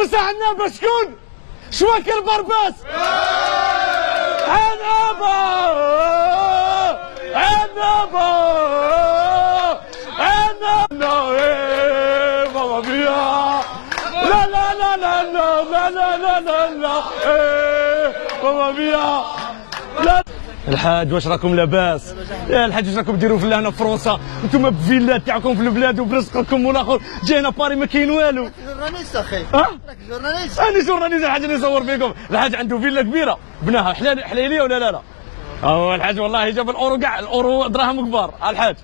بس عنابه شكون؟ شواكر برباس. عنابه عنابه عنابه ماما ميا. لا لا لا لا لا لا لا لا لا لا ماما ميا. لا الحاج واش راكم لاباس؟ يا الحاج واش راكم ديروا في هنا في فرنسا؟ انتم بفيلات تاعكم في البلاد وبرزقكم والاخر جاينا باري ما كاين والو. جورناليست اخي. راك جورناليست. انا جورناليست الحاج اللي يصور فيكم. الحاج عنده فيلا كبيره بناها حليليه ولا لا؟ هو الحاج والله جاب الاورو كاع الاورو دراهم كبار. الحاج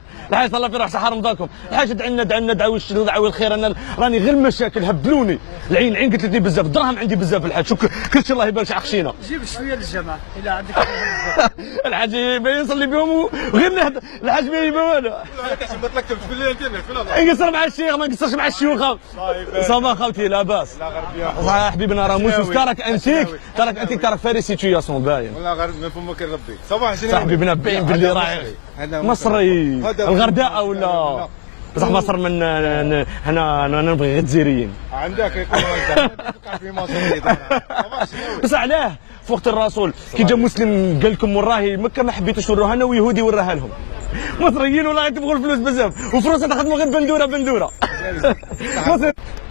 الله في روح صحه رمضانكم. الحاج دعنا دعوي الشر ودعوي الخير. انا راني غير مشاكل هبلوني العين قلت لي بزاف الدراهم عندي بزاف. الحاج شكرا كلشي الله يبارك عخشينا. جيب شويه للجماعه الا عندك. الحاج يصلي بهم وغير نهضر. الحاج ما يبان والو. ما تلكتمش بالليل ديالك فين نقصر مع الشيخ ما نقصرش مع الشيوخ. صافا خوتي لاباس. حبيبنا راه موسوس تراك انتيك تراك فاري سيتوياسيون باين. والله غير ما فمك ربي. صباح شنو صاحبي بنا باين باللي راه مصري الغرداء ولا بصح مصر من هنا انا نبغي غير الجزائريين. عندك يكون في مصر. بس علاه في وقت الرسول كي جا مسلم قال لكم وراهي مكه ما حبيتوش توروها لنا ويهودي وراها لهم. مصريين والله تبغوا الفلوس بزاف وفرنسا تخدموا غير بندوره.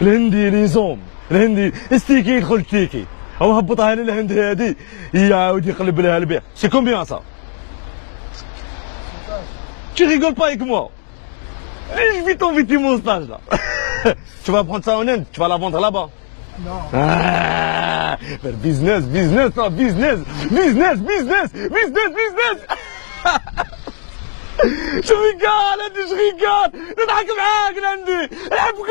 الهندي ليزوم الهندي استيكي يدخل تيكي هو هبطها لنا الهند هذه يعاود يقلب لها البيع. سي كومبيان سا؟ Tu rigoles pas avec moi. Je vais t'enviter mon stage là. Tu vas prendre ça en Inde, tu vas la vendre là-bas. Non. Ah, business. Je rigole, je rigole. نضحك معاك لندي. نحبك.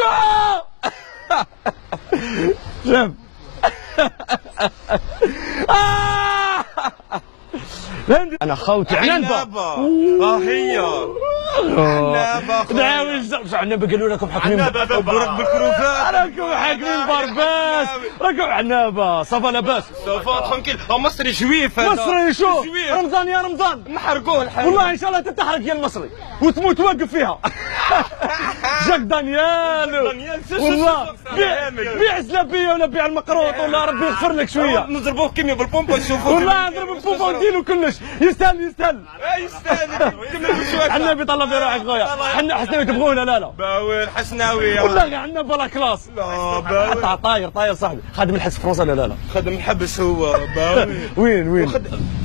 شوف. انا خوتي عنبه هي عنبه دعاوي عنبه قالوا لكم حاكمين برك بالكروفات راكم حاكمين برباس راكم عنبه صافا لاباس صافا ترونكيل مصري جويف هذا مصري شو رمضان يا رمضان نحرقوه الحال والله ان شاء الله تتحرق يا المصري وتموت واقف فيها. جاك دانيال والله بيع زلابيه ولا بيع المقروط ولا ربي يغفر لك شويه نضربوه كيميا بالبومبا نشوفوه والله نضرب البومبا ونديرو كلش يستاهل يستاهل حنا بيطلع في روحك خويا حنا حسناوي تبغونا لا باوي الحسناوي والله عندنا بلا كلاس لا باوي حتى طاير صاحبي خادم الحبس في فرنسا لا خدم الحبس هو باوي وين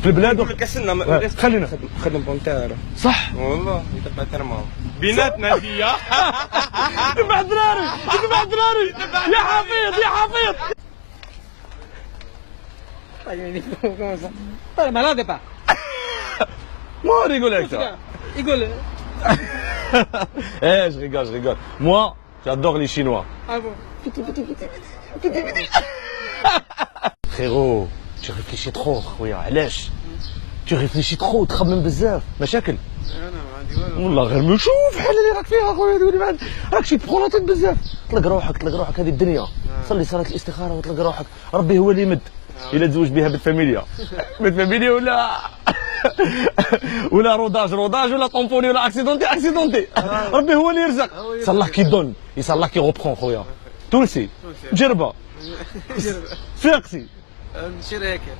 في البلاد كسلنا خلينا خدم بونتارا صح والله يتبع ترمى بيناتنا هي تبع دراري يا حفيظ طيب malade pas. Moi, rigole avec ça. Rigole. Je rigole. Moi, j'adore les Chinois. Ah bon. Frérot, tu réfléchis trop, خويا علاش؟ Tu réfléchis trop, تخمم بزاف، مشاكل. انا ما عندي والو والله غير ما نشوف الحال اللي راك فيها خويا تقول لي راك شي تبخوناتيت بزاف. طلق روحك هذه الدنيا. صلي صلاة الاستخارة وطلق روحك، ربي هو اللي يمد. إلا تزوج بها بالفاميليا ولا روداج ولا طومبوني ولا اكسيدونتي ربي هو اللي يرزق. صلاح كي دون يصلح كي غوبخون خويا تونسي جربه فاقسي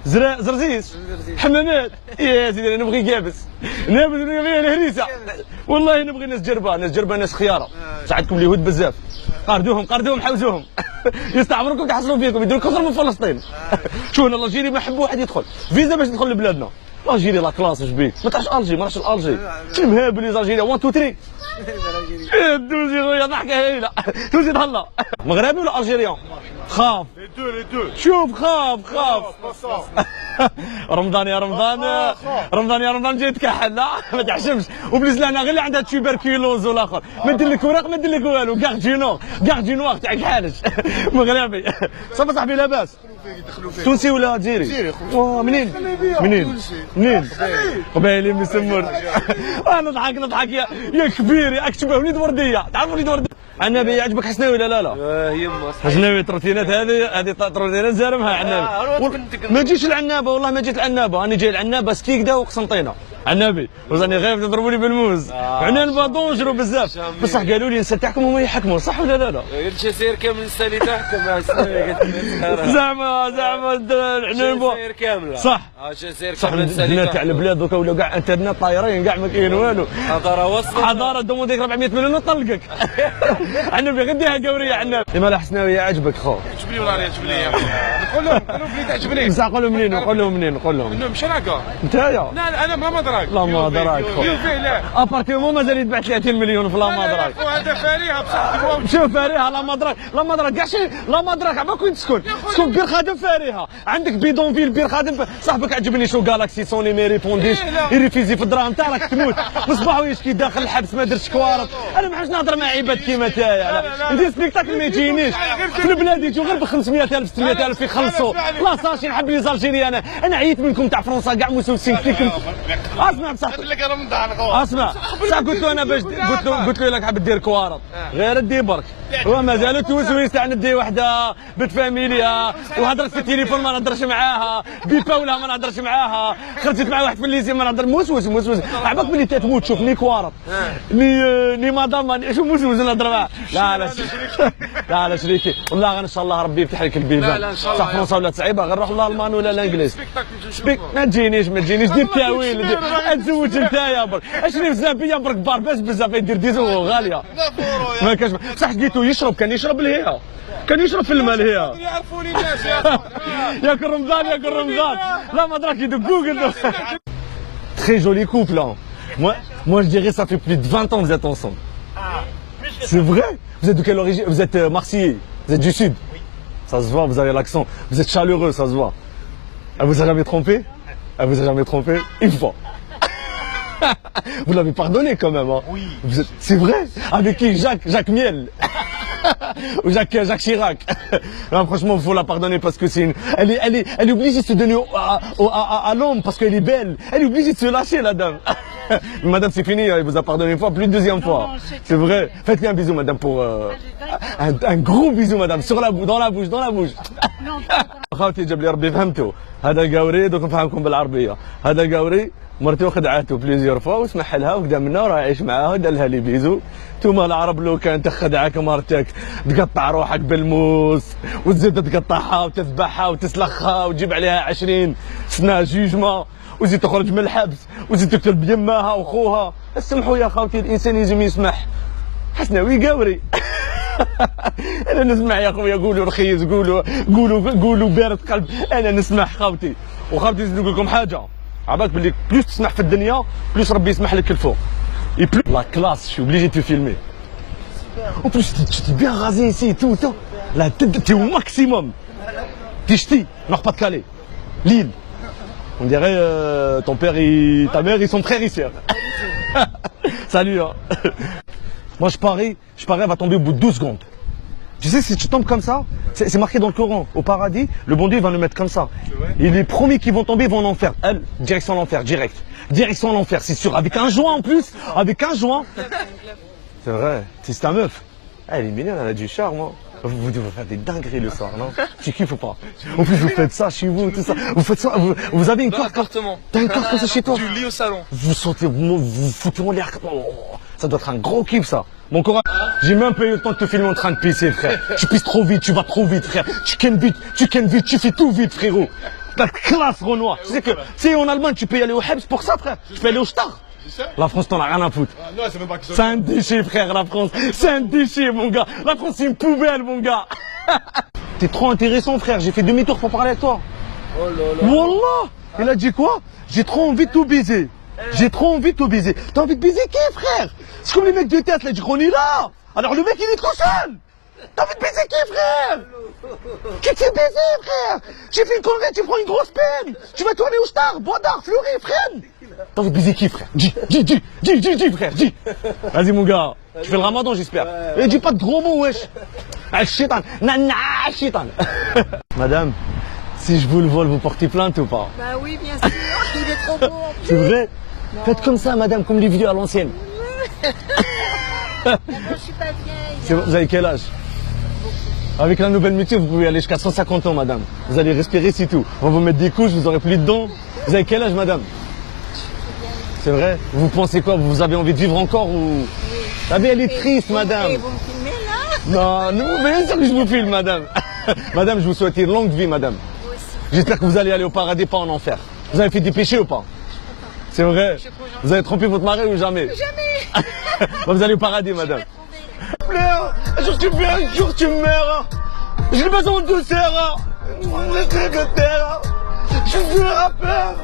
زرزيس حمامات يا سيدي انا نبغي قابس نبغي الهريسه والله نبغي ناس جربه ناس خياره ساعدكم اليهود بزاف قاردوهم حوزوهم يستعمروكم تحصلوا فيكم يديروا كثر من فلسطين. شو هنا الجيري ما يحب واحد يدخل فيزا باش تدخل لبلادنا. الجيري لا كلاس واش بيك ما تعرفش الجي ما راحش الجي شي مهابل لي الجيري 1 2 3 دوزي خويا ضحكه هايله توزي تهلا مغربي ولا الجيريان خاف لي دو شوف خاف رمضان يا رمضان جاي تكحل لا ما تحشمش وبالزلانه غير اللي عندها تيوبركيلوز والاخر ما دير لك وراق ما دير لك والو كاع جينوار تاعك حالج مغربي صافي صاحبي لاباس تونسي ولا جزيري؟ منين؟ قبايلي من سمور. نضحك يا كبير يا اكتبه وليد ورديه تعرف وليد ورديه عنابي يعجبك حسناوي لا؟ يما حسناوي التروتينات هذه تروتينات زارمها عنابي ما جيتش العنابه والله ما جيت العنابه انا جاي العنابه ستيكدا وقسنطينه النبي وزاني غير تضربوني بالموز حنا نبغى نجرو بزاف بصح قالوا لي النساء تاعكم هما يحكموا صح ولا لا؟ الجزائر كامل السالي تحكم زعما حنا نبغى الجزائر كامله صح الجزائر صح كامله السالي البنات تاع البلاد دوكا ولاو كاع انترنت طايرين كاع ما كاين والو حضاره وسط حضاره دومونديك 400 مليون وطلقك حنا غديها قوريه عندنا لما حسناويه عجبك خو عجبني ولا عجبني قول لهم بلي تعجبني بصح قول لهم منين قول لهم منين قول لهم مش راكا نتايا لا انا ما مدراك لا ما دراك خو لا ابارتيمون مازال يتباع 30 مليون في لا ما دراك وهذا فاريها بصح شوف فارهه لا مدرك لا مدرك كاع شي لا مدرك عباك وين تسكن تسكن بير خادم فارهه عندك بيدونفيل بير خادم صاحبك عجبني شو جالاكسي سوني ما ريبونديش يريفيزي في الدراهم تاعك تموت مصباح ويشكي داخل الحبس ما درتش كوارط انا ما حاش نهضر مع عباد كيما تايا ندير سبيكتاكل ما يجينيش في البلاد يجوا غير ب 500000 600000 يخلصوا لا ساشي نحب لي زالجيري انا عييت منكم تاع فرنسا كاع مسوسين فيكم اسمع بصح لك رمضان خو اسمع صح قلت له انا باش قلت له لك حاب دير كوارط غير دي برك هو مازال توسويس تاع ندي وحده بنت فاميليا وهضرت في التليفون ما نهضرش معاها بيبا ولا ما نهضرش معاها خرجت مع واحد في الليزي ما نهضر موسوس عباك بلي تموت شوف ني كوارط ني مدام شوف موسوس نهضر معاه لا شريكي والله ان شاء الله ربي يفتح لك البيبان صح فرنسا ولا صعيبه غير نروح لالمان ولا الانجليز ما تجينيش دير تاويل تزوج نتايا برك اشري بزافيه برك بارباس بزاف يدير ديزو غاليه ما كاش بصح لقيتو يشرب كان يشرب الهيا كان يشرب في الماء الهيا يعرفوني الناس يا ياكل رمضان لا ما دراك يدق جوجل Très joli couple hein. Moi je dirais ça fait plus de 20 ans que vous êtes ensemble. C'est vrai? Vous êtes de quelle origine? Vous êtes marseillais? Vous êtes du sud? Ça se voit, vous avez l'accent. Vous êtes chaleureux, ça se voit. Elle vous a jamais trompé? Elle vous a jamais trompé? Une fois. Vous l'avez pardonné quand même, hein? Oui. C'est vrai? Avec qui? Jacques Miel. Ou Jacques Chirac. Non, franchement, il faut la pardonner parce que c'est une. Elle est obligée de se donner à l'homme parce qu'elle est belle. Elle est obligée de se lâcher, la dame. Madame, c'est fini, elle vous a pardonné une fois, plus de deuxième fois. C'est vrai. Faites-lui un bisou, madame, pour. Un gros bisou, madame, dans la bouche. خاوتي جاب لي ربي فهمته هذا قاوري دوك نفهمكم بالعربيه هذا قاوري مرتو خدعته بليزيور فوا وسمح لها وقدامنا وراه عايش معاها ودار لها لي بيزو نتوما العرب لو كان تخدعك مرتك تقطع روحك بالموس وتزيد تقطعها وتذبحها وتسلخها وتجيب عليها 20 سنه جوجما وزيد تخرج من الحبس وزيد تقتل بيماها وخوها اسمحوا يا خاوتي الانسان لازم يسمح حسناوي قاوري انا نسمع يا خويا قولوا رخيص قولوا بارد قلب انا نسمع خاوتي وخاوتي نقول لكم حاجه عباك باللي بلوس تسمح في الدنيا بلوس ربي يسمح لك الفوق اي بلو لا كلاس شو obligé de te filmer en plus tu t'es bien rasé ici et tout la tête t'es au maximum t'es ch'ti Nord Pas-de-Calais Lille on dirait ton père et ta mère ils sont frères ici salut hein. Moi je parie elle va tomber au bout de 12 secondes. Tu sais, si tu tombes comme ça, c'est marqué dans le Coran. Au paradis, le bon Dieu va nous mettre comme ça. Et les premiers qui vont tomber vont en enfer. Elle, direction l'enfer, direct. Direction l'enfer, c'est sûr. Avec un joint en plus. Avec un joint. C'est vrai. C'est ta meuf. Elle est mignonne, elle a du charme. Hein. Vous devez faire des dingueries le soir, non? Tu kiffes ou pas? En plus, vous faites ça chez vous, tout ça. Vous faites ça, vous avez une carte. T'as une carte comme ça chez toi? Du lit au salon. Vous sentez, vous foutez en l'air. Oh, ça doit être un gros kiff, ça. Mon courage. J'ai même pas eu le temps de te filmer en train de pisser, frère. Tu pisses trop vite, tu vas trop vite, frère. Tu kennes vite, tu fais tout vite, frérot. La classe, Renoir. Tu sais que, si en Allemagne, tu peux y aller au Hebs pour ça, frère. Tu peux aller au Star. La France, t'en as rien à foutre. Non, c'est même pas que ça. C'est un déchet, frère, la France. C'est un déchet, mon gars. La France, c'est une poubelle, mon gars. T'es trop intéressant, frère. J'ai fait demi-tour pour parler avec toi. Oh là là. Wallah. Il a dit quoi? J'ai trop envie de tout baiser. J'ai trop envie de tout baiser. T'as envie de baiser qui, frère? C'est comme les mecs de tête, là, du qu'on est là. Alors le mec, il est tout seul. T'as envie de baiser qui, frère? Qui te fait baiser, frère? J'ai fait une connerie, tu prends une grosse peine. Tu vas tourner au Star, Bois-d'Art, Fleury, frère. T'as envie de baiser qui, frère? Dis, frère, dis. Vas-y, mon gars. Tu fais le ramadan, j'espère. Et dis pas de gros mots, wesh. Ah, chitan. Nana, chitan. Madame, si je vous le vole, vous portez plainte ou pas? Bah oui, bien sûr, il est trop beau en plus. C'est vrai? Faites comme ça, madame, comme les vieux à l'ancienne. Je suis pas vieille. Vous avez quel âge? Avec la nouvelle mutuelle, vous pouvez aller jusqu'à 150 ans, madame. Vous allez respirer, c'est tout. On va vous mettre des couches, vous aurez plus de dents. Vous avez quel âge, madame? C'est vrai? Vous pensez quoi? Vous avez envie de vivre encore ou... La vie, elle est triste, madame. Et vous me filmez là? Non, non, bien sûr que je vous filme, madame. Madame, je vous souhaite une longue vie, madame. Vous aussi. J'espère que vous allez aller au paradis, pas en enfer. Vous avez fait des péchés ou pas? C'est vrai? Vous avez trompé votre mari ou jamais? Jamais. Vous allez au paradis, madame. Attendez. Pleure. Un jour tu meurs, un jour tu meurs. J'ai besoin de serre. De terre. Je suis un rappeur.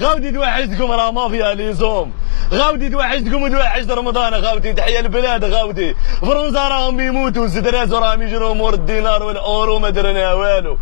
غاودي توحشتكم راه مافيا لي زوم غاودي توحشتكم وتوحشت رمضان غاودي تحيا البلاد غاودي فرنسا راهم يموتوا الزدراز راهم يجروا مور الدينار والاورو ما درنا والو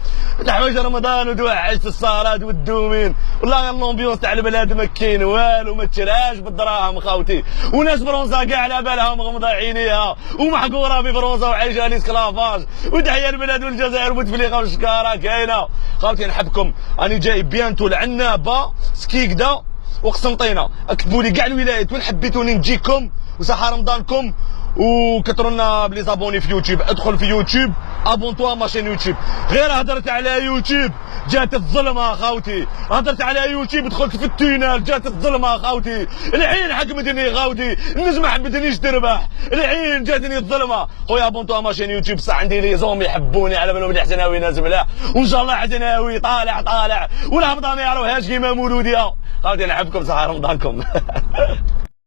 تحويج رمضان وتوحشت السهرات والدومين والله اللومبيونس تاع البلاد ما كاين والو ما تشراش بالدراهم خاوتي وناس فرنسا كاع على بالها مغمضه عينيها ومحقوره في فرنسا وعايشه ليسكلافاج وتحيا البلاد والجزائر وتفليقه والشكاره كاينه خاوتي نحبكم راني جاي بيانتو العنابه سكيكدا وقسنطينه اكتبوا لي كاع الولايات وين حبيتوني نجيكم وصحه رمضانكم وكثروا لنا بلي زابوني في يوتيوب ادخل في يوتيوب ابونتوا ماشين يوتيوب غير هضرت على يوتيوب جات الظلمه خاوتي هضرت على يوتيوب دخلت في التينال جات الظلمه خاوتي العين حكمتني خاوتي النجمه حبتنيش تربح العين جاتني الظلمه خويا ابونتوا ماشين يوتيوب صح عندي لي زوم يحبوني على بالهم بلي حسناوي ناس ملاح وان شاء الله حسناوي طالع والهبطه ما يعرفوهاش كيما مولوديها خاوتي نحبكم صحه رمضانكم